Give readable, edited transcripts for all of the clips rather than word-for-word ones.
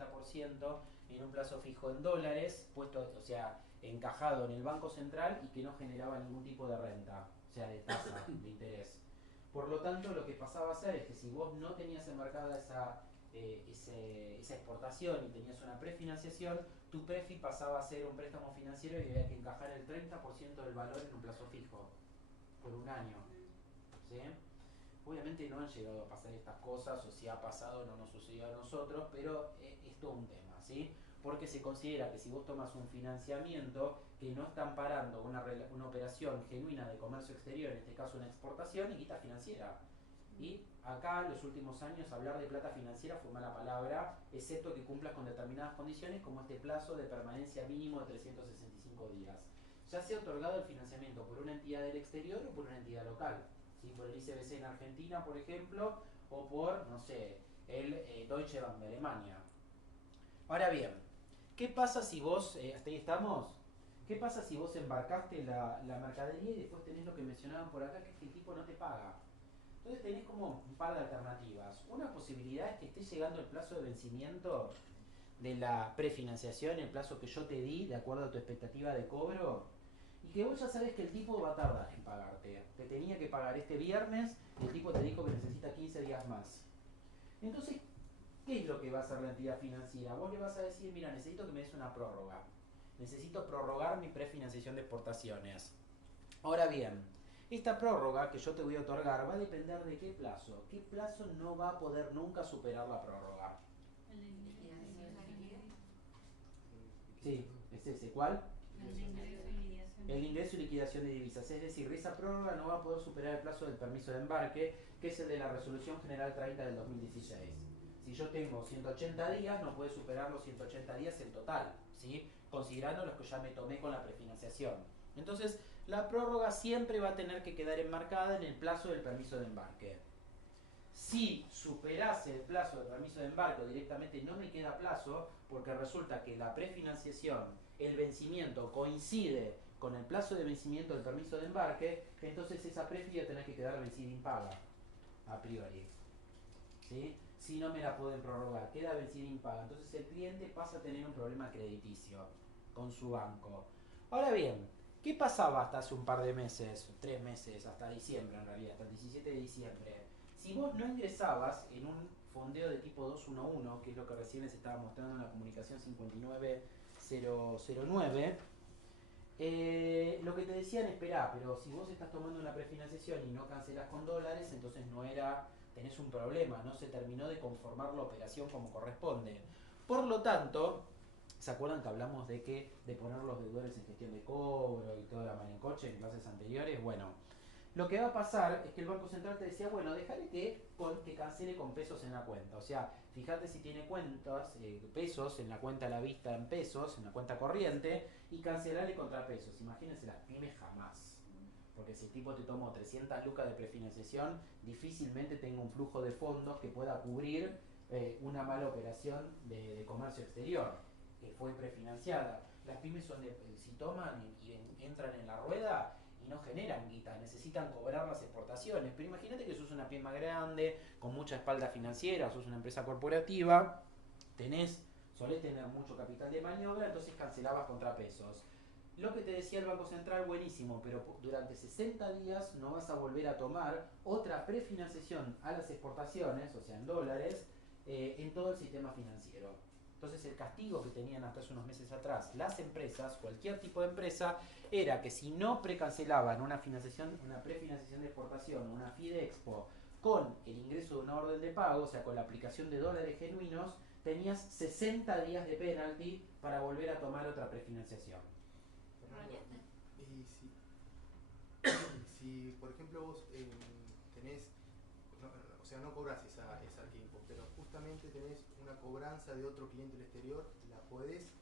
30% en un plazo fijo en dólares, puesto, o sea, encajado en el Banco Central y que no generaba ningún tipo de renta, o sea, de tasa de interés. Por lo tanto, lo que pasaba a ser es que si vos no tenías enmarcada esa exportación y tenías una prefinanciación, tu prefi pasaba a ser un préstamo financiero y había que encajar el 30% del valor en un plazo fijo, por un año. ¿Sí? Obviamente no han llegado a pasar estas cosas, o si ha pasado no nos sucedió a nosotros, pero es todo un tema, ¿sí? Porque se considera que si vos tomas un financiamiento que no está amparando una operación genuina de comercio exterior, en este caso una exportación, y quita financiera. Y acá en los últimos años hablar de plata financiera fue mala palabra, excepto que cumplas con determinadas condiciones como este plazo de permanencia mínimo de 365 días. Ya sea otorgado el financiamiento por una entidad del exterior o por una entidad local. ¿Sí? Por el ICBC en Argentina, por ejemplo, o por, no sé, el Deutsche Bank de Alemania. Ahora bien, ¿qué pasa si vos, hasta ahí estamos? ¿Qué pasa si vos embarcaste la mercadería y después tenés lo que mencionaban por acá, que es que el tipo no te paga? Entonces tenés como un par de alternativas. Una posibilidad es que esté llegando el plazo de vencimiento de la prefinanciación, el plazo que yo te di de acuerdo a tu expectativa de cobro, y que vos ya sabes que el tipo va a tardar en pagarte. Te tenía que pagar este viernes y el tipo te dijo que necesita 15 días más. Entonces, ¿qué es lo que va a hacer la entidad financiera? Vos le vas a decir, mira, necesito que me des una prórroga. Necesito prorrogar mi prefinanciación de exportaciones. Ahora bien, esta prórroga que yo te voy a otorgar va a depender de qué plazo. ¿Qué plazo no va a poder nunca superar la prórroga? Sí, es ese. ¿Cuál? El ingreso y liquidación de divisas. Es decir, esa prórroga no va a poder superar el plazo del permiso de embarque, que es el de la Resolución General 30 del 2016. Si yo tengo 180 días, no puede superar los 180 días en total, ¿sí? Considerando los que ya me tomé con la prefinanciación. Entonces, la prórroga siempre va a tener que quedar enmarcada en el plazo del permiso de embarque. Si superase el plazo del permiso de embarque directamente no me queda plazo, porque resulta que la prefinanciación, el vencimiento coincide con el plazo de vencimiento del permiso de embarque, entonces esa prefi va a tener que quedar vencida impaga, a priori. ¿Sí? Si no me la pueden prorrogar, queda vencida impaga. Entonces el cliente pasa a tener un problema crediticio con su banco. Ahora bien, ¿qué pasaba hasta hace un par de meses, 3 meses, hasta diciembre en realidad, hasta el 17 de diciembre? Si vos no ingresabas en un fondeo de tipo 211, que es lo que recién les estaba mostrando en la comunicación 59009, lo que te decían, esperá, pero si vos estás tomando una prefinanciación y no cancelás con dólares, entonces no era, tenés un problema, no se terminó de conformar la operación como corresponde. Por lo tanto, ¿se acuerdan que hablamos de poner los deudores en gestión de cobro y toda la marencoche en clases anteriores? Bueno, lo que va a pasar es que el Banco Central te decía, bueno, déjale que cancele con pesos en la cuenta. O sea, fíjate si tiene cuentas, pesos en la cuenta a la vista en pesos, en la cuenta corriente, y cancelale contra pesos. Imagínense las pymes jamás. Porque si el tipo te tomó 300 lucas de prefinanciación, difícilmente tenga un flujo de fondos que pueda cubrir una mala operación de comercio exterior, que fue prefinanciada. Las pymes son si toman y entran en la rueda, y no generan guita, necesitan cobrar las exportaciones. Pero imagínate que sos una pyme más grande, con mucha espalda financiera, sos una empresa corporativa, solés tener mucho capital de maniobra, entonces cancelabas contrapesos. Lo que te decía el Banco Central, buenísimo, pero durante 60 días no vas a volver a tomar otra prefinanciación a las exportaciones, o sea, en dólares, en todo el sistema financiero. Entonces el castigo que tenían hasta hace unos meses atrás las empresas, cualquier tipo de empresa, era que si no precancelaban una prefinanciación de exportación, una FIDEXPO, con el ingreso de una orden de pago, o sea, con la aplicación de dólares genuinos, tenías 60 días de penalty para volver a tomar otra prefinanciación. Y si por ejemplo vos tenés, o sea, no cobras esa tiempo, pero justamente tenés una cobranza de otro cliente del exterior, la podés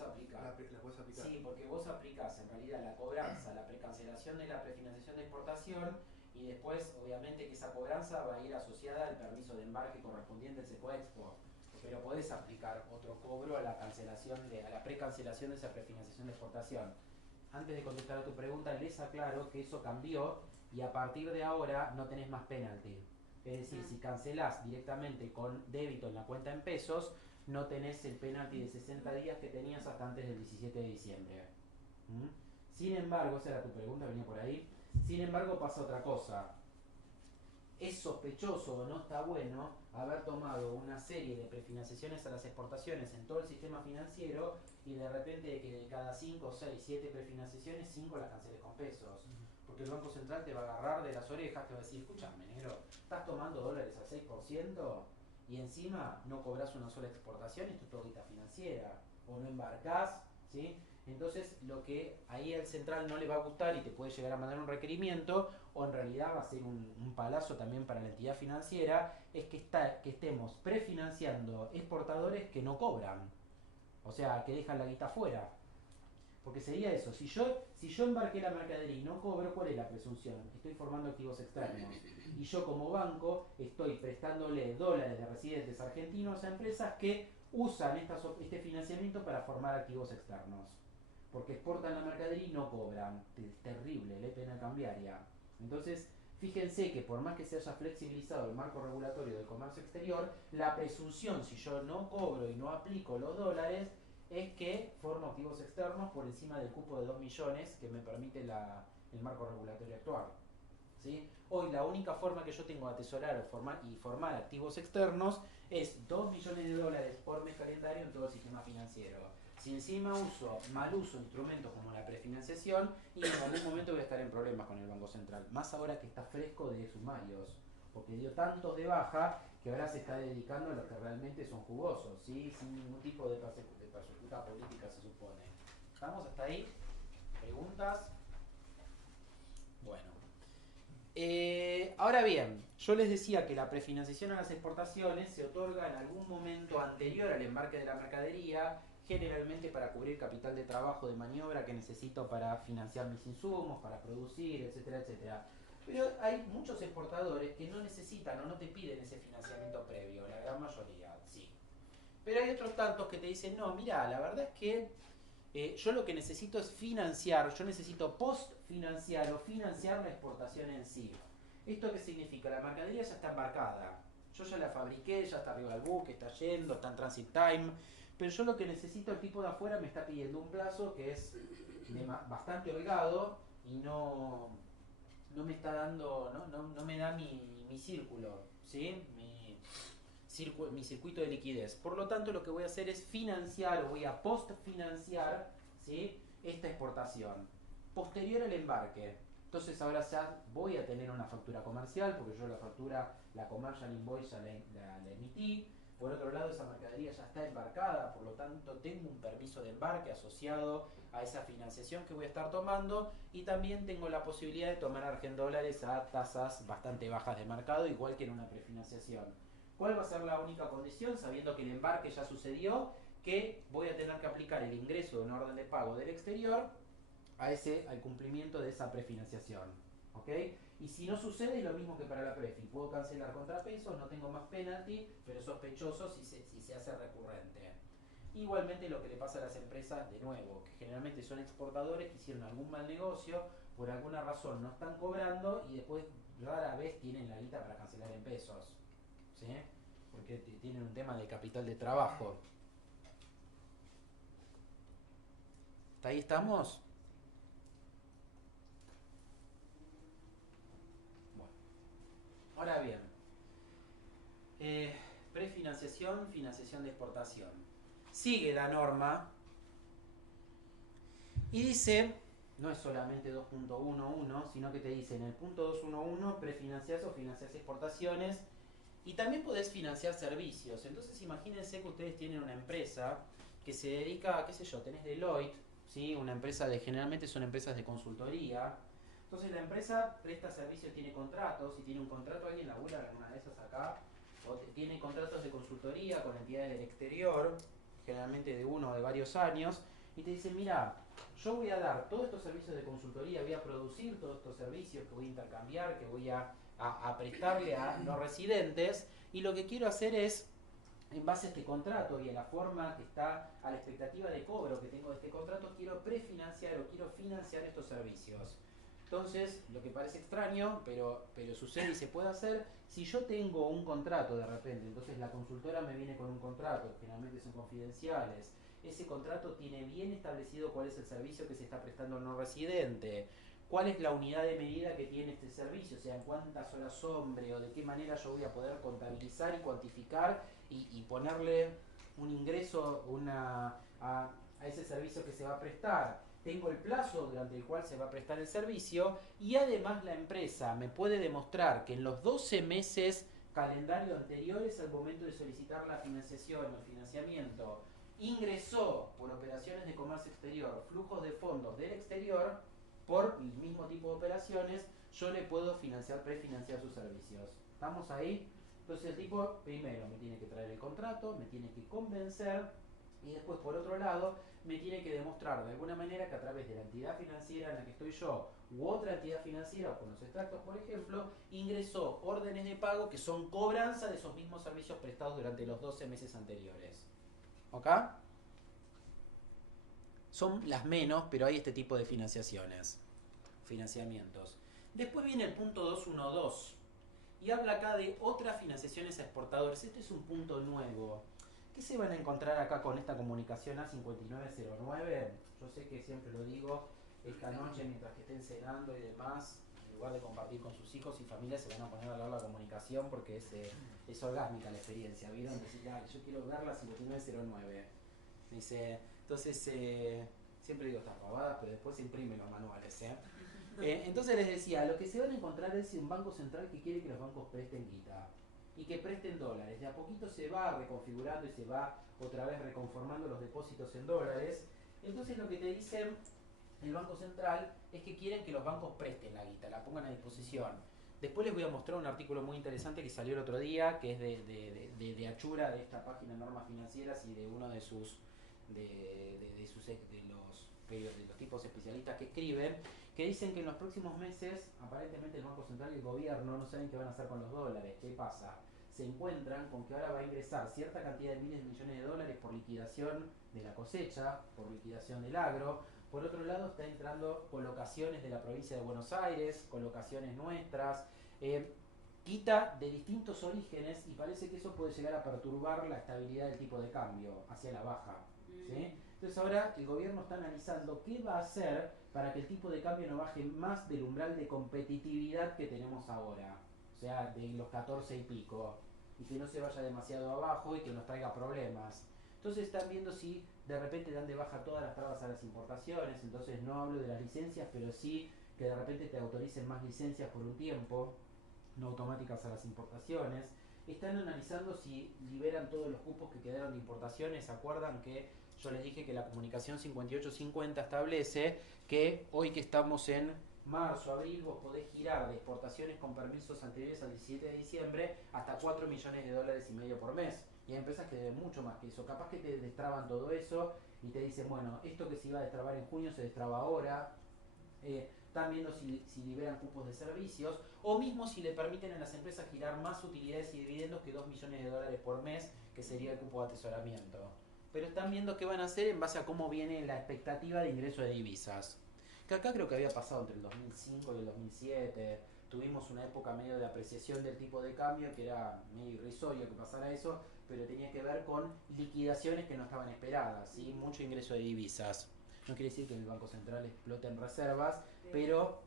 aplicar. La podés aplicar. Sí, porque vos aplicás en realidad la cobranza, la precancelación de la prefinanciación de exportación y después obviamente que esa cobranza va a ir asociada al permiso de embarque correspondiente al Secoexpo. Pero podés aplicar otro cobro a la precancelación de esa prefinanciación de exportación. Antes de contestar a tu pregunta, les aclaro que eso cambió y a partir de ahora no tenés más penalty. Es decir, si cancelás directamente con débito en la cuenta en pesos, no tenés el penalti de 60 días que tenías hasta antes del 17 de diciembre. ¿Mm? Sin embargo, esa era tu pregunta, venía por ahí. Sin embargo, pasa otra cosa. Es sospechoso o no está bueno haber tomado una serie de prefinanciaciones a las exportaciones en todo el sistema financiero y de repente de que de cada 5, 6, 7 prefinanciaciones, 5 las canceles con pesos. Porque el Banco Central te va a agarrar de las orejas, te va a decir, escúchame, negro, estás tomando dólares al 6% y encima no cobras una sola exportación, esto es todo guita financiera, o no embarcás, ¿sí? Entonces lo que ahí al central no le va a gustar y te puede llegar a mandar un requerimiento, o en realidad va a ser un palazo también para la entidad financiera, es que estemos prefinanciando exportadores que no cobran, o sea, que dejan la guita fuera. Porque sería eso, si yo embarqué la mercadería y no cobro, ¿cuál es la presunción? Estoy formando activos externos. Y yo como banco estoy prestándole dólares de residentes argentinos a empresas que usan este financiamiento para formar activos externos. Porque exportan la mercadería y no cobran. Es terrible, ley pena cambiaria. Entonces, fíjense que por más que se haya flexibilizado el marco regulatorio del comercio exterior, la presunción, si yo no cobro y no aplico los dólares, es que formo activos externos por encima del cupo de 2 millones que me permite el marco regulatorio actual. ¿Sí? Hoy la única forma que yo tengo de atesorar y formar activos externos es 2 millones de dólares por mes calendario en todo el sistema financiero. Si encima mal uso instrumentos como la prefinanciación, y en algún momento voy a estar en problemas con el Banco Central, más ahora que está fresco de sumarios, porque dio tantos de baja que ahora se está dedicando a los que realmente son jugosos, ¿sí? Sin ningún tipo de persecuta política se supone. ¿Estamos hasta ahí? ¿Preguntas? Bueno. Ahora bien, yo les decía que la prefinanciación a las exportaciones se otorga en algún momento anterior al embarque de la mercadería, generalmente para cubrir capital de trabajo de maniobra que necesito para financiar mis insumos, para producir, etcétera, etcétera. Pero hay muchos exportadores que no necesitan o no te piden ese financiamiento previo, la gran mayoría, sí. Pero hay otros tantos que te dicen, no, mira, la verdad es que yo lo que necesito es financiar, yo necesito post-financiar o financiar la exportación en sí. ¿Esto qué significa? La mercadería ya está embarcada. Yo ya la fabriqué, ya está arriba del buque, está yendo, está en transit time. Pero yo lo que necesito, el tipo de afuera me está pidiendo un plazo que es bastante holgado y no me está dando, no me da mi círculo, ¿sí? Mi circuito de liquidez. Por lo tanto, lo que voy a hacer es financiar o voy a post-financiar, ¿sí?, esta exportación posterior al embarque. Entonces ahora ya voy a tener una factura comercial porque yo la factura, la commercial invoice ya la emití. Por otro lado, esa mercadería ya está embarcada, por lo tanto tengo un permiso de embarque asociado a esa financiación que voy a estar tomando, y también tengo la posibilidad de tomar Argent dólares a tasas bastante bajas de mercado, igual que en una prefinanciación. ¿Cuál va a ser la única condición? Sabiendo que el embarque ya sucedió, que voy a tener que aplicar el ingreso de una orden de pago del exterior al cumplimiento de esa prefinanciación. ¿Ok? Y si no sucede, es lo mismo que para la prefi. Puedo cancelar contrapesos, no tengo más penalty, pero sospechoso si se hace recurrente. Igualmente lo que le pasa a las empresas, de nuevo, que generalmente son exportadores que hicieron algún mal negocio, por alguna razón no están cobrando y después rara vez tienen la guita para cancelar en pesos. ¿Sí? Porque tienen un tema de capital de trabajo. ¿Hasta ahí estamos? Bueno. Ahora bien, prefinanciación, financiación de exportación. Sigue la norma y dice, no es solamente 2.11, sino que te dice en el punto 2.11 prefinanciás o financiás exportaciones. Y también podés financiar servicios. Entonces imagínense que ustedes tienen una empresa que se dedica a, qué sé yo, tenés Deloitte, ¿sí? Una empresa generalmente son empresas de consultoría. Entonces la empresa presta servicios, tiene contratos, y tiene un contrato, alguien labura en una de esas acá, o tiene contratos de consultoría con entidades del exterior, generalmente de uno o de varios años, y te dicen, mira, yo voy a dar todos estos servicios de consultoría, voy a producir todos estos servicios que voy a intercambiar, que voy a prestarle a no residentes, y lo que quiero hacer es, en base a este contrato y a la forma que está, a la expectativa de cobro que tengo de este contrato, quiero prefinanciar o quiero financiar estos servicios. Entonces, lo que parece extraño, pero sucede y se puede hacer, si yo tengo un contrato de repente, entonces la consultora me viene con un contrato, generalmente son confidenciales, ese contrato tiene bien establecido cuál es el servicio que se está prestando al no residente, cuál es la unidad de medida que tiene este servicio, o sea, en cuántas horas hombre o de qué manera yo voy a poder contabilizar y cuantificar y ponerle un ingreso a ese servicio que se va a prestar. Tengo el plazo durante el cual se va a prestar el servicio y además la empresa me puede demostrar que en los 12 meses calendario anteriores al momento de solicitar la financiación o el financiamiento ingresó por operaciones de comercio exterior flujos de fondos del exterior por el mismo tipo de operaciones, yo le puedo prefinanciar sus servicios. ¿Estamos ahí? Entonces el tipo primero me tiene que traer el contrato, me tiene que convencer y después por otro lado me tiene que demostrar de alguna manera que a través de la entidad financiera en la que estoy yo u otra entidad financiera o con los extractos por ejemplo ingresó órdenes de pago que son cobranza de esos mismos servicios prestados durante los 12 meses anteriores. ¿Ok? Son las menos, pero hay este tipo de financiamientos. Después viene el punto 212 y habla acá de otras financiaciones a exportadores. Este es un punto nuevo. ¿Qué se van a encontrar acá con esta comunicación A5909? Yo sé que siempre lo digo, esta noche mientras que estén cenando y demás, en lugar de compartir con sus hijos y familia, se van a poner a hablar la comunicación porque es orgásmica la experiencia. ¿Vieron? Decir, yo quiero ver la 5909. Dice, entonces, siempre digo estas pavadas, pero después se imprimen los manuales. Entonces les decía, lo que se van a encontrar es un banco central que quiere que los bancos presten guita y que presten dólares. De a poquito se va reconfigurando y se va otra vez reconformando los depósitos en dólares. Entonces lo que te dicen el Banco Central es que quieren que los bancos presten la guita, la pongan a disposición. Después les voy a mostrar un artículo muy interesante que salió el otro día, que es de Achura, de esta página de normas financieras y de uno de los tipos especialistas que escriben, que dicen que en los próximos meses, aparentemente el Banco Central y el gobierno no saben qué van a hacer con los dólares. ¿Qué pasa? Se encuentran con que ahora va a ingresar cierta cantidad de miles de millones de dólares por liquidación de la cosecha, por liquidación del agro. Por otro lado está entrando colocaciones de la provincia de Buenos Aires, colocaciones nuestras, quita de distintos orígenes y parece que eso puede llegar a perturbar la estabilidad del tipo de cambio hacia la baja. ¿Sí? Entonces ahora el gobierno está analizando qué va a hacer para que el tipo de cambio no baje más del umbral de competitividad que tenemos ahora, o sea, de los 14 y pico, y que no se vaya demasiado abajo y que nos traiga problemas. Entonces están viendo si de repente dan de baja todas las trabas a las importaciones, entonces no hablo de las licencias, pero sí que de repente te autoricen más licencias por un tiempo, no automáticas a las importaciones. Están analizando si liberan todos los cupos que quedaron de importaciones. ¿Se acuerdan que yo les dije que la comunicación 5850 establece que hoy que estamos en marzo, abril, vos podés girar de exportaciones con permisos anteriores al 17 de diciembre hasta 4 millones de dólares y medio por mes? Y hay empresas que deben mucho más que eso. Capaz que te destraban todo eso y te dicen, bueno, esto que se iba a destrabar en junio se destraba ahora. Están viendo si liberan cupos de servicios o mismo si le permiten a las empresas girar más utilidades y dividendos que 2 millones de dólares por mes, que sería el cupo de atesoramiento. Pero están viendo qué van a hacer en base a cómo viene la expectativa de ingreso de divisas. Que acá creo que había pasado entre el 2005 y el 2007. Tuvimos una época medio de apreciación del tipo de cambio que era medio irrisorio que pasara eso, pero tenía que ver con liquidaciones que no estaban esperadas, ¿sí? Mucho ingreso de divisas. No quiere decir que en el Banco Central exploten reservas, pero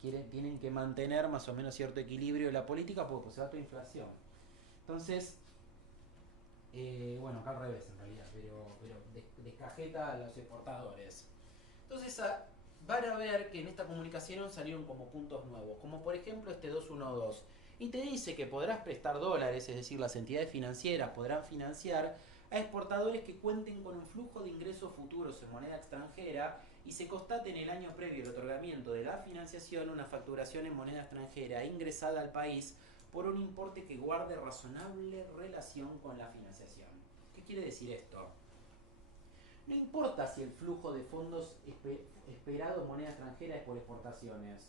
tienen que mantener más o menos cierto equilibrio de la política porque pues, se va toda inflación. Entonces, bueno, acá al revés en realidad, pero descajeta a los exportadores. Entonces van a ver que en esta comunicación salieron como puntos nuevos, como por ejemplo este 212. Y te dice que podrás prestar dólares, es decir, las entidades financieras podrán financiar a exportadores que cuenten con un flujo de ingresos futuros en moneda extranjera y se constate en el año previo al otorgamiento de la financiación una facturación en moneda extranjera ingresada al país por un importe que guarde razonable relación con la financiación. ¿Qué quiere decir esto? No importa si el flujo de fondos esperado en moneda extranjera es por exportaciones.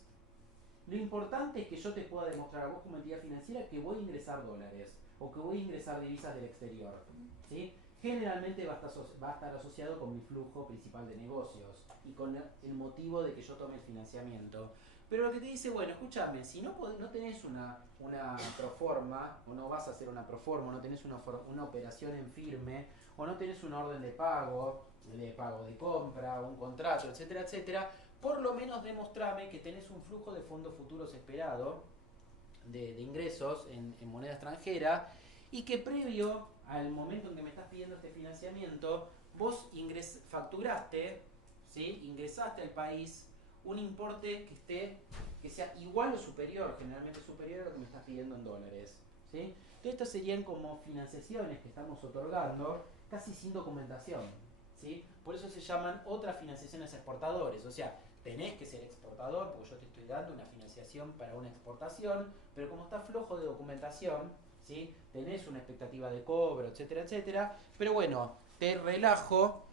Lo importante es que yo te pueda demostrar a vos como entidad financiera que voy a ingresar dólares o que voy a ingresar divisas del exterior. ¿Sí? generalmente va a estar asociado con mi flujo principal de negocios y con el motivo de que yo tome el financiamiento. Pero lo que te dice, bueno, escúchame, si no, no tenés una proforma, o no vas a hacer una proforma, o no tenés una operación en firme, o no tenés una orden de pago de compra, un contrato, etcétera, etcétera, por lo menos demostrame que tenés un flujo de fondos futuros esperado de ingresos en moneda extranjera y que previo al momento en que me estás pidiendo este financiamiento, vos facturaste, ¿sí? Ingresaste al país un importe que sea igual o superior, generalmente superior a lo que me estás pidiendo en dólares, ¿sí? Entonces estas serían como financiaciones que estamos otorgando casi sin documentación, ¿sí? Por eso se llaman otras financiaciones a exportadores, o sea, tenés que ser exportador porque yo te estoy dando una financiación para una exportación, pero como está flojo de documentación, ¿sí? Tenés una expectativa de cobro, etcétera, etcétera, pero bueno, te relajo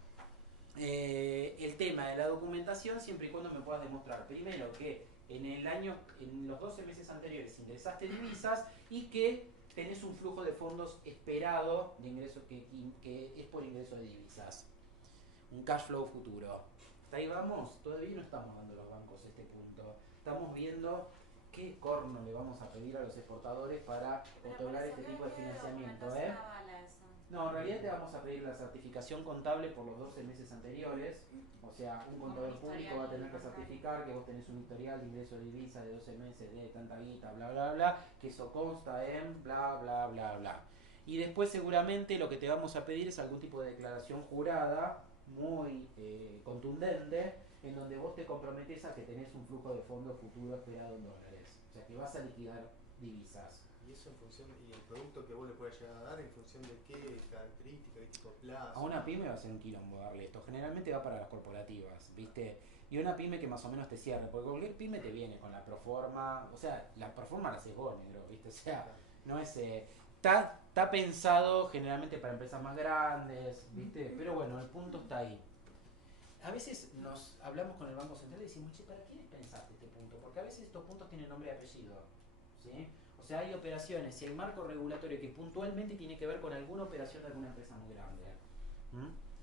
el tema de la documentación siempre y cuando me puedas demostrar primero que en los 12 meses anteriores ingresaste divisas y que tenés un flujo de fondos esperado de ingreso que es por ingreso de divisas. Un cash flow futuro. ¿Hasta ahí vamos? Todavía no estamos dando a los bancos este punto. Estamos viendo qué corno le vamos a pedir a los exportadores para otorgar este tipo de financiamiento. No, en realidad te vamos a pedir la certificación contable por los 12 meses anteriores. O sea, un contador público va a tener que certificar que vos tenés un historial de ingreso de divisa de 12 meses de tanta guita, bla, bla, bla, que eso consta en bla, bla, bla, bla. Y después seguramente lo que te vamos a pedir es algún tipo de declaración jurada muy contundente en donde vos te comprometes a que tenés un flujo de fondos futuro esperado en dólares. O sea, que vas a liquidar divisas. Y eso en función, y el producto que vos le puedes llegar a dar en función de qué característica, qué tipo de plazo. A una pyme va a ser un quilombo darle esto. Generalmente va para las corporativas, ¿viste? Y una pyme que más o menos te cierre, porque cualquier pyme te viene con la proforma, o sea, la proforma la haces vos, negro, ¿viste? O sea, no es... Está pensado generalmente para empresas más grandes, ¿viste? Pero bueno, el punto está ahí. A veces nos hablamos con el Banco Central y decimos, che, ¿para quiénes pensaste este punto? Porque a veces estos puntos tienen nombre y apellido, ¿sí? O sea, hay operaciones y hay marco regulatorio que puntualmente tiene que ver con alguna operación de alguna empresa muy grande.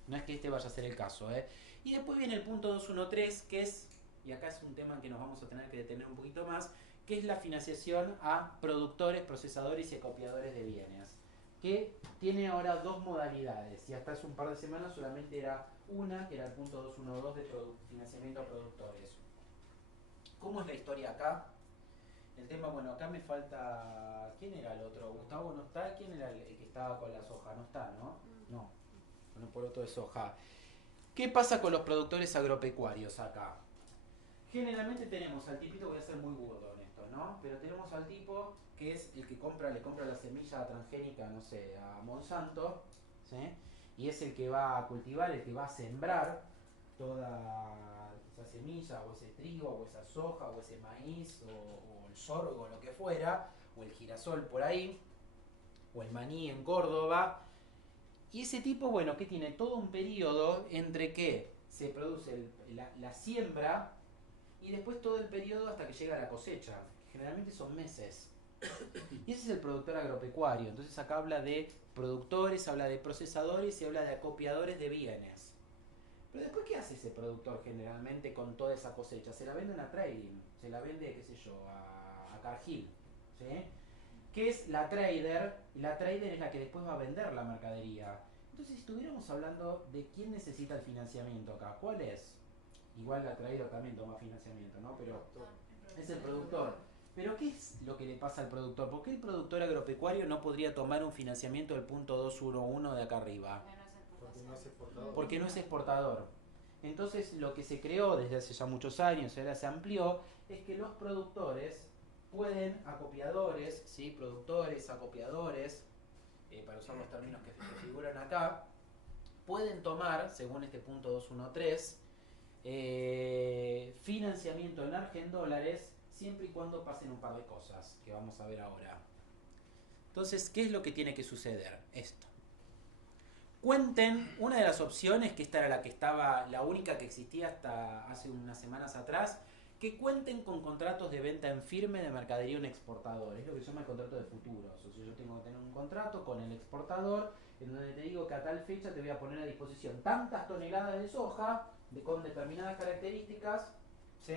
No es que este vaya a ser el caso, ¿eh? Y después viene el punto 213, que es, y acá es un tema en que nos vamos a tener que detener un poquito más, que es la financiación a productores, procesadores y acopiadores de bienes, que tiene ahora dos modalidades, y hasta hace un par de semanas solamente era una, que era el punto 212 de financiamiento a productores. ¿Cómo es la historia acá? El tema, bueno, acá me falta... ¿Quién era el otro? ¿Gustavo no está? ¿Quién era el que estaba con la soja? No está, ¿no? No, con el poroto de soja. ¿Qué pasa con los productores agropecuarios acá? Generalmente tenemos al tipito, voy a ser muy burdo en esto, ¿no? Pero tenemos al tipo que es el que le compra la semilla transgénica, no sé, a Monsanto, ¿sí? Y es el que va a cultivar, el que va a sembrar toda esa semilla, o ese trigo, o esa soja, o ese maíz, o el sorgo, o lo que fuera, o el girasol por ahí, o el maní en Córdoba. Y ese tipo, bueno, que tiene todo un periodo entre que se produce la siembra y después todo el periodo hasta que llega la cosecha. Generalmente son meses. Y ese es el productor agropecuario. Entonces acá habla de productores, habla de procesadores y habla de acopiadores de bienes. Pero después, ¿qué hace ese productor generalmente con toda esa cosecha? Se la vende a trading, se la vende, qué sé yo, a Cargill, ¿sí? ¿Qué es la trader? Y la trader es la que después va a vender la mercadería. Entonces, si estuviéramos hablando de quién necesita el financiamiento acá, ¿cuál es? Igual la trader también toma financiamiento, ¿no? Pero es el productor. Pero ¿qué es lo que le pasa al productor? ¿Por qué el productor agropecuario no podría tomar un financiamiento del punto 211 de acá arriba? Porque no es exportador. Porque no es exportador. Entonces lo que se creó desde hace ya muchos años, y ahora se amplió, es que los productores pueden, acopiadores, ¿sí? Productores, acopiadores, para usar los términos que figuran acá, pueden tomar, según este punto 213, financiamiento en dólares, siempre y cuando pasen un par de cosas que vamos a ver ahora. Entonces, ¿qué es lo que tiene que suceder? Esto. Cuenten, una de las opciones, que esta era la única que existía hasta hace unas semanas atrás, que cuenten con contratos de venta en firme de mercadería a un exportador. Es lo que se llama el contrato de futuros. O sea, yo tengo que tener un contrato con el exportador en donde te digo que a tal fecha te voy a poner a disposición tantas toneladas de soja con determinadas características, ¿sí?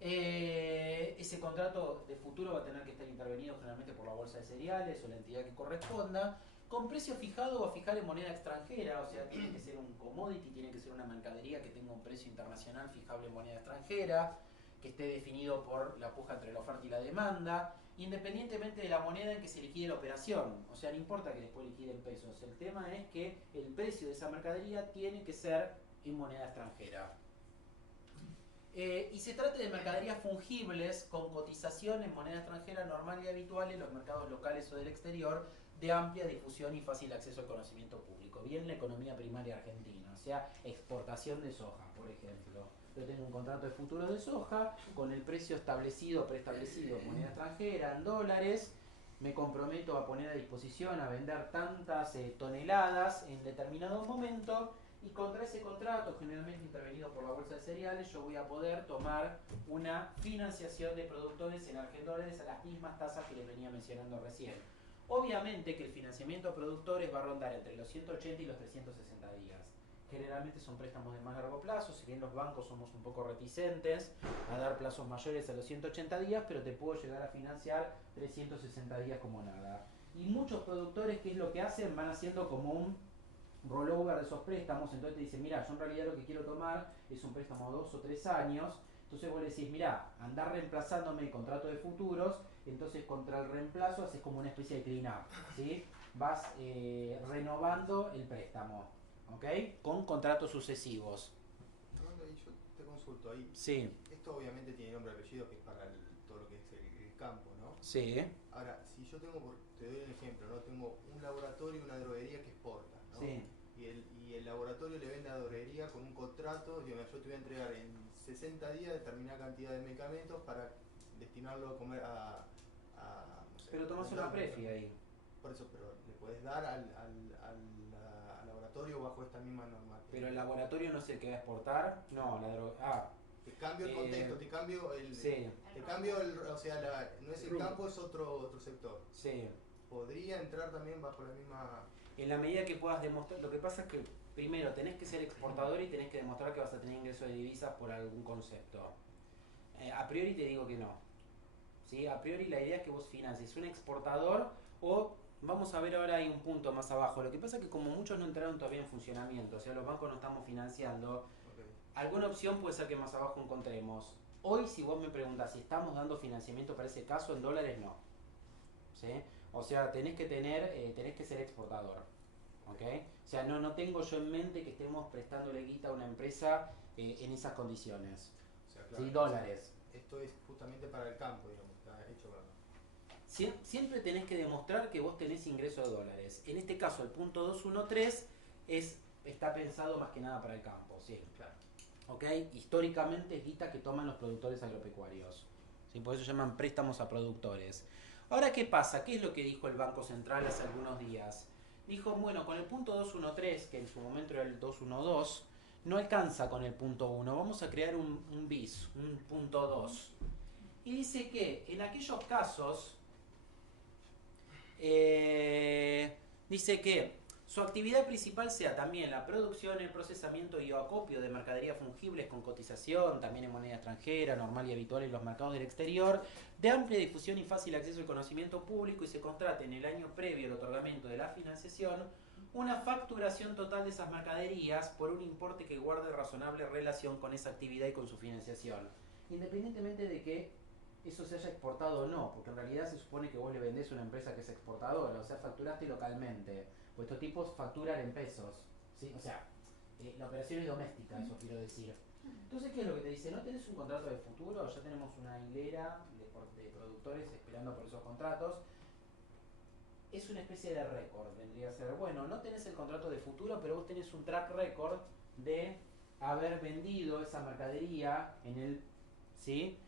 Ese contrato de futuro va a tener que estar intervenido generalmente por la bolsa de cereales o la entidad que corresponda, con precio fijado o a fijar en moneda extranjera, o sea, tiene que ser un commodity, tiene que ser una mercadería que tenga un precio internacional fijable en moneda extranjera, que esté definido por la puja entre la oferta y la demanda, independientemente de la moneda en que se liquide la operación. O sea, no importa que después liquide en pesos, el tema es que el precio de esa mercadería tiene que ser en moneda extranjera. Y se trata de mercaderías fungibles con cotización en moneda extranjera normal y habitual en los mercados locales o del exterior, de amplia difusión y fácil acceso al conocimiento público. Bien la economía primaria argentina, o sea, exportación de soja, por ejemplo. Yo tengo un contrato de futuro de soja con el precio establecido, preestablecido en moneda extranjera, en dólares. Me comprometo a poner a disposición, a vender tantas toneladas en determinado momento. Y contra ese contrato, generalmente intervenido por la bolsa de cereales, yo voy a poder tomar una financiación de productores en dólares a las mismas tasas que les venía mencionando recién. Obviamente que el financiamiento a productores va a rondar entre los 180 y los 360 días. Generalmente son préstamos de más largo plazo, si bien los bancos somos un poco reticentes a dar plazos mayores a los 180 días, pero te puedo llegar a financiar 360 días como nada. Y muchos productores, ¿qué es lo que hacen? Van haciendo como un rollover de esos préstamos, entonces te dicen, mira, yo en realidad lo que quiero tomar es un préstamo a 2 o 3 años, entonces vos le decís, mira, andar reemplazándome el contrato de futuros, entonces contra el reemplazo haces como una especie de clean-up, ¿sí? Vas renovando el préstamo, ¿ok? Con contratos sucesivos. No, y yo te consulto ahí. Sí. Esto obviamente tiene nombre y apellido, que es para todo lo que es el campo, ¿no? Sí. Ahora, si yo tengo, te doy un ejemplo, ¿no? Tengo un laboratorio y una droguería que exporta, ¿no? Sí. Y el laboratorio le vende a la droguería con un contrato, digo, yo te voy a entregar en 60 días determinada cantidad de medicamentos para destinarlo a comer no sé, pero tomás una prefi ahí. Por eso, pero le puedes dar al laboratorio bajo esta misma normativa. Pero el laboratorio no es el que va a exportar, no, la droga. Te cambio el contexto, te cambio el... Sí. Te cambio el... O sea, no es el campo, es otro sector. Sí. ¿Podría entrar también bajo la misma...? En la medida que puedas demostrar, lo que pasa es que primero tenés que ser exportador y tenés que demostrar que vas a tener ingreso de divisas por algún concepto. A priori te digo que no. ¿Sí? A priori la idea es que vos financies un exportador o, vamos a ver ahora hay un punto más abajo, lo que pasa es que como muchos no entraron todavía en funcionamiento, o sea los bancos no estamos financiando, alguna opción puede ser que más abajo encontremos. Hoy si vos me preguntas si estamos dando financiamiento para ese caso, en dólares no. ¿Sí? O sea, tenés que ser exportador. ¿Okay? O sea, no tengo yo en mente que estemos prestándole guita a una empresa en esas condiciones. O sea, claro, ¿sí? Dólares. Esto es justamente para el campo, digamos, está hecho para... Siempre tenés que demostrar que vos tenés ingreso de dólares. En este caso, el punto 213 está pensado más que nada para el campo. ¿Sí? Claro. ¿Okay? Históricamente es guita que toman los productores agropecuarios. ¿Sí? Por eso llaman préstamos a productores. Ahora, ¿qué pasa? ¿Qué es lo que dijo el Banco Central hace algunos días? Dijo, bueno, con el punto 213, que en su momento era el 212, no alcanza con el punto 1, vamos a crear un bis, un punto 2. Y dice que en aquellos casos, dice que su actividad principal sea también la producción, el procesamiento y o acopio de mercaderías fungibles con cotización, también en moneda extranjera, normal y habitual en los mercados del exterior, de amplia difusión y fácil acceso al conocimiento público, y se contrate en el año previo al otorgamiento de la financiación una facturación total de esas mercaderías por un importe que guarde razonable relación con esa actividad y con su financiación, independientemente de que eso se haya exportado o no, porque en realidad se supone que vos le vendés a una empresa que es exportadora, o sea, facturaste localmente, pues estos tipos facturan en pesos, ¿sí? O sea, la operación es doméstica, eso quiero decir. Entonces, ¿qué es lo que te dice? ¿No tenés un contrato de futuro? Ya tenemos una hilera de productores esperando por esos contratos. Es una especie de récord, vendría a ser, bueno, no tenés el contrato de futuro, pero vos tenés un track record de haber vendido esa mercadería en el, ¿sí?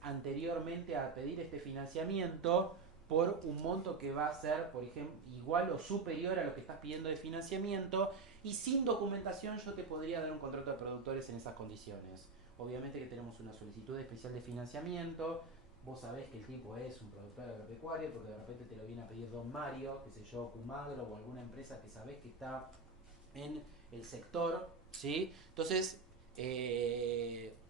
Anteriormente a pedir este financiamiento por un monto que va a ser, por ejemplo, igual o superior a lo que estás pidiendo de financiamiento, y sin documentación yo te podría dar un contrato de productores en esas condiciones. Obviamente que tenemos una solicitud especial de financiamiento, vos sabés que el tipo es un productor agropecuario porque de repente te lo viene a pedir Don Mario, qué sé yo, Cumagro o alguna empresa que sabés que está en el sector, ¿sí? Entonces,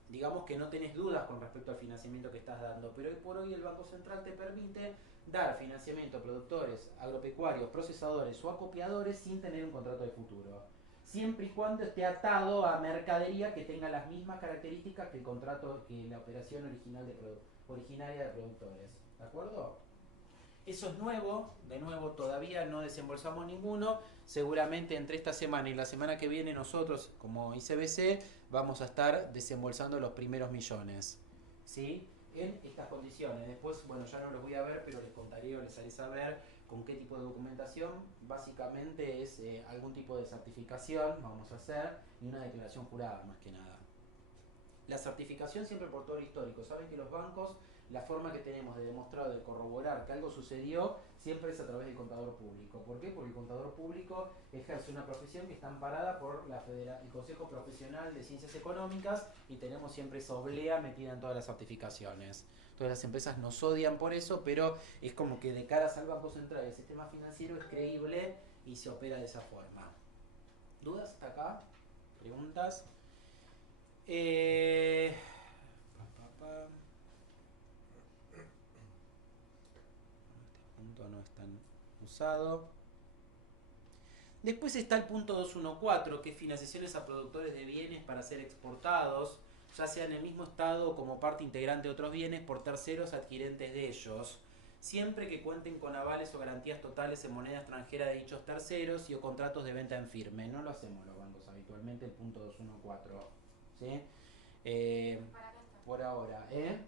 digamos que no tenés dudas con respecto al financiamiento que estás dando, pero hoy por hoy el Banco Central te permite dar financiamiento a productores agropecuarios, procesadores o acopiadores sin tener un contrato de futuro, siempre y cuando esté atado a mercadería que tenga las mismas características que el contrato, que la operación originaria de productores, ¿de acuerdo? Eso es nuevo, de nuevo todavía no desembolsamos ninguno, seguramente entre esta semana y la semana que viene nosotros como ICBC vamos a estar desembolsando los primeros millones, ¿sí? En estas condiciones. Después, bueno, ya no los voy a ver, pero les contaré o les haré saber con qué tipo de documentación. Básicamente es algún tipo de certificación, vamos a hacer, y una declaración jurada más que nada. La certificación siempre por todo histórico. Saben que los bancos, la forma que tenemos de demostrar, de corroborar que algo sucedió, siempre es a través del contador público. ¿Por qué? Porque el contador público ejerce una profesión que está amparada por el Consejo Profesional de Ciencias Económicas y tenemos siempre esa oblea metida en todas las certificaciones. Todas las empresas nos odian por eso, pero es como que de caras al Banco Central el sistema financiero es creíble y se opera de esa forma. ¿Dudas hasta acá? ¿Preguntas? Este punto no es tan usado. Después está el punto 214, que es financiaciones a productores de bienes para ser exportados, ya sea en el mismo estado o como parte integrante de otros bienes por terceros adquirentes de ellos, siempre que cuenten con avales o garantías totales en moneda extranjera de dichos terceros y o contratos de venta en firme. No lo hacemos los bancos habitualmente, el punto 214. ¿Sí? Por ahora, ¿Para qué está?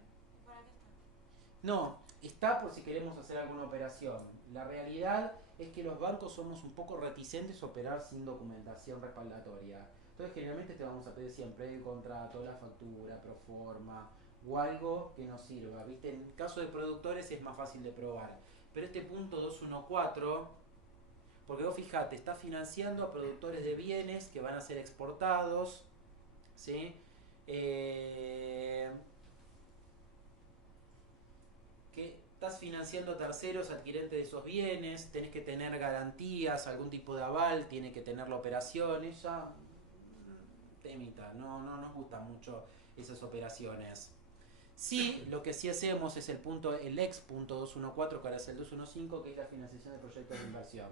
No, está por si queremos hacer alguna operación. La realidad es que los bancos somos un poco reticentes a operar sin documentación respaldatoria. Entonces generalmente te vamos a pedir siempre el contrato, la factura, proforma o algo que nos sirva. ¿Viste? En caso de productores es más fácil de probar. Pero este punto 214, porque vos fijate, está financiando a productores de bienes que van a ser exportados, ¿sí? Que estás financiando a terceros adquirentes de esos bienes, tenés que tener garantías, algún tipo de aval, tiene que tener la operación, ella temita, no nos gustan mucho esas operaciones. Sí, lo que sí hacemos es el ex punto 214, que ahora es el 215, que es la financiación de proyectos de inversión.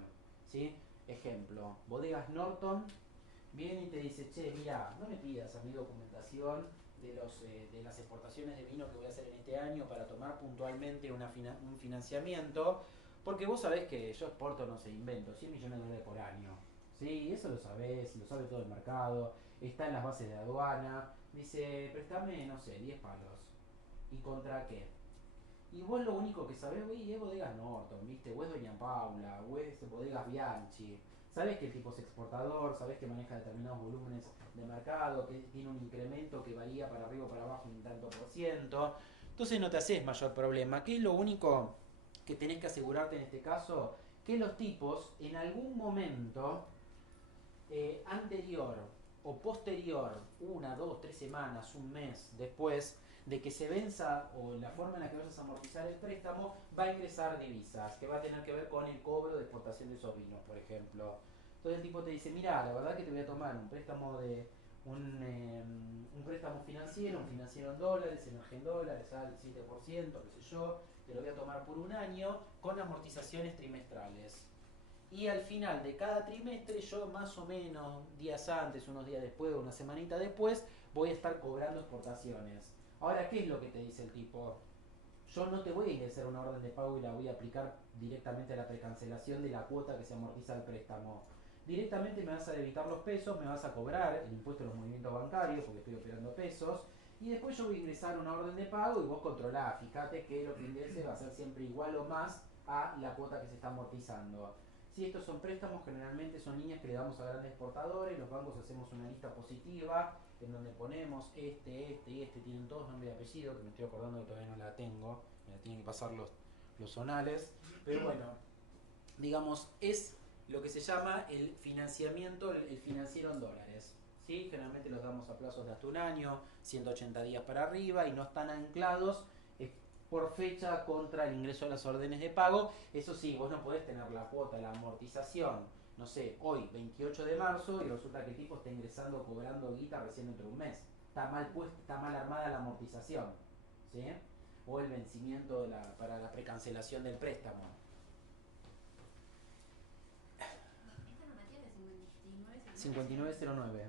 ¿Sí? Ejemplo, Bodegas Norton viene y te dice, che, mira, no me pidas a mi documentación de las exportaciones de vino que voy a hacer en este año para tomar puntualmente un financiamiento, porque vos sabés que yo exporto, no sé, invento 100 millones de dólares por año. Sí, eso lo sabés, lo sabe todo el mercado, está en las bases de aduana. Dice, préstame, no sé, 10 palos. ¿Y contra qué? Y vos lo único que sabés, güey, es Bodegas Norton, ¿viste? O es Doña Paula, o es Bodegas Bianchi. Sabés que el tipo es exportador, sabés que maneja determinados volúmenes de mercado, que tiene un incremento que varía para arriba o para abajo un tanto por ciento. Entonces no te haces mayor problema. ¿Qué es lo único que tenés que asegurarte en este caso? Que los tipos en algún momento anterior o posterior, 1, 2, 3 semanas, un mes después de que se venza o la forma en la que vas a amortizar el préstamo, va a ingresar divisas, que va a tener que ver con el cobro de exportación de esos vinos, por ejemplo. Entonces el tipo te dice, mira, la verdad que te voy a tomar un préstamo un préstamo financiero, un financiero en dólares, emerge en dólares, al 7%, qué sé yo, te lo voy a tomar por un año con amortizaciones trimestrales. Y al final de cada trimestre, yo más o menos días antes, unos días después, una semanita después, voy a estar cobrando exportaciones. Ahora, ¿qué es lo que te dice el tipo? Yo no te voy a ingresar una orden de pago y la voy a aplicar directamente a la precancelación de la cuota que se amortiza el préstamo. Directamente me vas a debitar los pesos, me vas a cobrar el impuesto a los movimientos bancarios porque estoy operando pesos y después yo voy a ingresar una orden de pago y vos controlás. Fíjate que lo que ingrese va a ser siempre igual o más a la cuota que se está amortizando. Si estos son préstamos, generalmente son líneas que le damos a grandes exportadores, los bancos hacemos una lista positiva en donde ponemos este tienen todos nombre y apellido, que me estoy acordando que todavía no la tengo, me la tienen que pasar los zonales, pero bueno, digamos, es lo que se llama el financiamiento, el financiero en dólares. ¿Sí? Generalmente los damos a plazos de hasta un año, 180 días para arriba y no están anclados por fecha contra el ingreso de las órdenes de pago. Eso sí, vos no podés tener la cuota, la amortización, no sé, hoy 28 de marzo y resulta que el tipo está ingresando, cobrando guita recién dentro de un mes. Está mal puesta, está mal armada la amortización, ¿sí? O el vencimiento para la precancelación del préstamo. ¿Esta normativa es la 5909.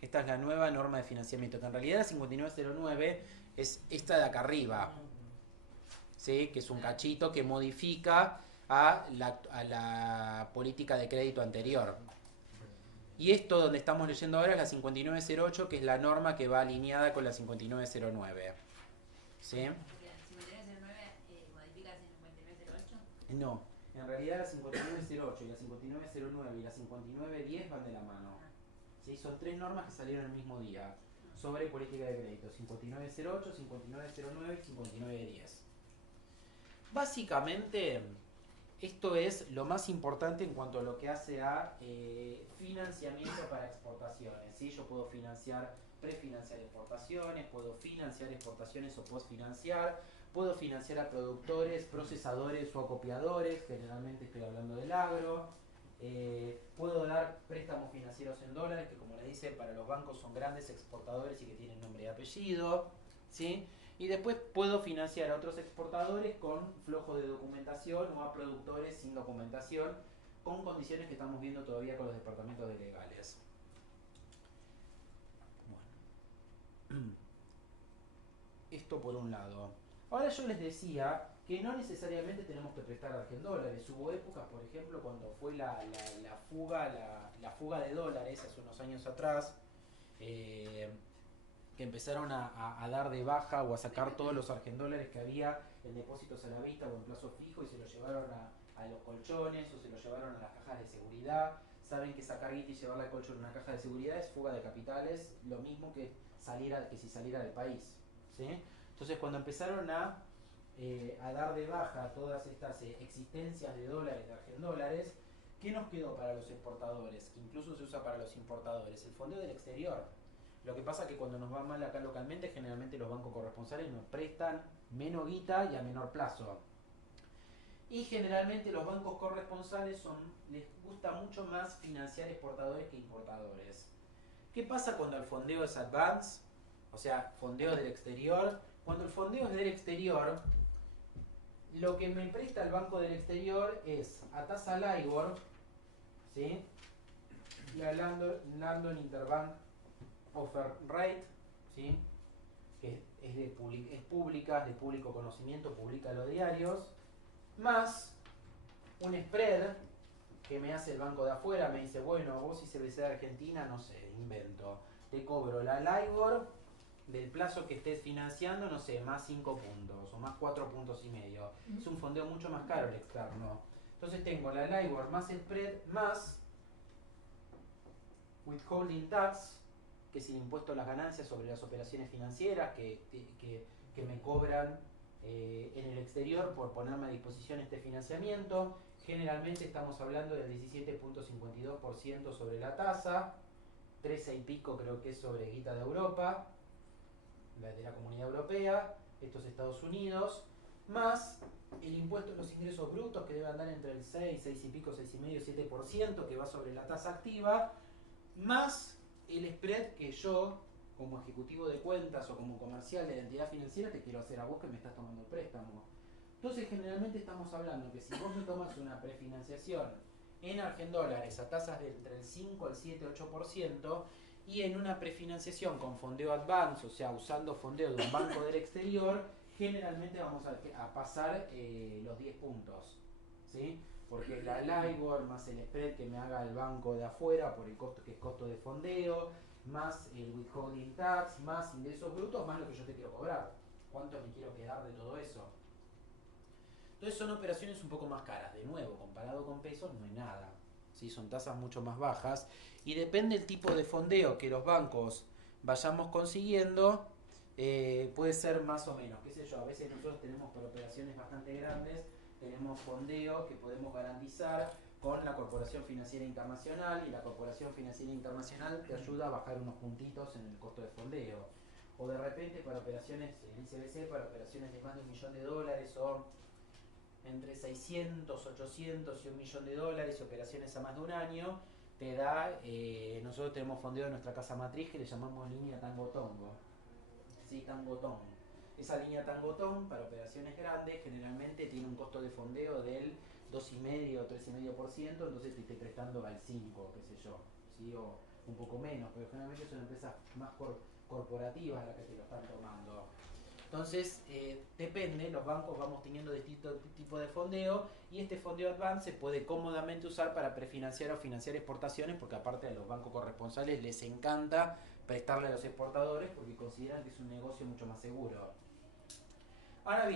Esta es la nueva norma de financiamiento, que en realidad la 5909 es esta de acá arriba, ¿sí? Que es un cachito que modifica a la política de crédito anterior. Y esto donde estamos leyendo ahora es la 5908, que es la norma que va alineada con la 5909. ¿Sí? ¿La 5909 modifica la 5908? No, en realidad la 5908 y la 5909 y la 5910 van de la mano. ¿Sí? Son tres normas que salieron el mismo día sobre política de crédito: 5908, 5909 y 5910. Básicamente, esto es lo más importante en cuanto a lo que hace a financiamiento para exportaciones. ¿Sí? Yo puedo prefinanciar exportaciones, puedo financiar exportaciones o postfinanciar, puedo financiar a productores, procesadores o acopiadores, generalmente estoy hablando del agro. Puedo dar préstamos financieros en dólares, que como les dice, para los bancos son grandes exportadores y que tienen nombre y apellido, ¿sí? Y después puedo financiar a otros exportadores con flojo de documentación o a productores sin documentación, con condiciones que estamos viendo todavía con los departamentos de legales. Bueno. Esto por un lado. Ahora yo les decía que no necesariamente tenemos que prestar argendólares. Hubo épocas, por ejemplo, cuando fue la fuga de dólares hace unos años atrás, que empezaron a dar de baja o a sacar todos los argendólares que había en depósitos a la vista o en plazo fijo y se los llevaron a los colchones o se los llevaron a las cajas de seguridad. Saben que sacar guita y llevarla al colchón en una caja de seguridad es fuga de capitales, lo mismo que si saliera del país, ¿sí? Entonces cuando empezaron a dar de baja todas estas existencias de dólares, de argendólares, ¿qué nos quedó para los exportadores? Que incluso se usa para los importadores, el fondeo del exterior. Lo que pasa es que cuando nos va mal acá localmente, generalmente los bancos corresponsales nos prestan menos guita y a menor plazo. Y generalmente los bancos corresponsales les gusta mucho más financiar exportadores que importadores. ¿Qué pasa cuando el fondeo es advance? O sea, fondeo del exterior. Cuando el fondeo es del exterior, lo que me presta el banco del exterior es a tasa LIBOR, ¿sí? La London Interbank Offer Rate, ¿sí? Que es pública, es de público conocimiento, publica los diarios, más un spread que me hace el banco de afuera. Me dice, bueno, vos si CBC de Argentina, no sé, invento, te cobro la LIBOR del plazo que estés financiando, no sé, más 5 puntos o más 4 puntos y medio. Es un fondeo mucho más caro el externo. Entonces tengo la LIBOR más spread más withholding tax, que es el impuesto a las ganancias sobre las operaciones financieras que me cobran en el exterior por ponerme a disposición este financiamiento. Generalmente estamos hablando del 17.52% sobre la tasa, 13 y pico creo que es sobre guita de Europa, de la Comunidad Europea, esto es Estados Unidos, más el impuesto a los ingresos brutos que debe andar entre el 6 y pico, 6,5, 7% que va sobre la tasa activa, más el spread que yo, como ejecutivo de cuentas o como comercial de la entidad financiera, te quiero hacer a vos que me estás tomando el préstamo. Entonces generalmente estamos hablando que si vos me tomas una prefinanciación en argendólares a tasas de entre el 5 al 7, 8%, y en una prefinanciación con fondeo advance, o sea, usando fondeo de un banco del exterior, generalmente vamos a pasar los 10 puntos, ¿sí? Porque la LIBOR más el spread que me haga el banco de afuera por el costo que es costo de fondeo, más el withholding tax, más ingresos brutos, más lo que yo te quiero cobrar. ¿Cuánto me quiero quedar de todo eso? Entonces son operaciones un poco más caras. De nuevo, comparado con pesos no hay nada, ¿sí? Son tasas mucho más bajas y depende del tipo de fondeo que los bancos vayamos consiguiendo, puede ser más o menos, qué sé yo. A veces nosotros tenemos por operaciones bastante grandes, tenemos fondeo que podemos garantizar con la Corporación Financiera Internacional, y la Corporación Financiera Internacional te ayuda a bajar unos puntitos en el costo de fondeo. o de repente para operaciones, el ICBC para operaciones de más de $1 millón o entre 600, 800 y $1 millón, operaciones a más de un año, te da, nosotros tenemos fondeado en nuestra casa matriz que le llamamos línea Tango Tongo. Sí, Tango Tongo. Esa línea Tango Tongo para operaciones grandes generalmente tiene un costo de fondeo del 2,5 o 3,5%, entonces te estoy prestando al 5, qué sé yo, ¿sí? O un poco menos, pero generalmente son empresas más corporativas las que te lo están tomando. Entonces, depende, los bancos vamos teniendo distintos tipos de fondeo y este fondeo advance se puede cómodamente usar para prefinanciar o financiar exportaciones, porque aparte a los bancos corresponsales les encanta prestarle a los exportadores porque consideran que es un negocio mucho más seguro. Ahora bien,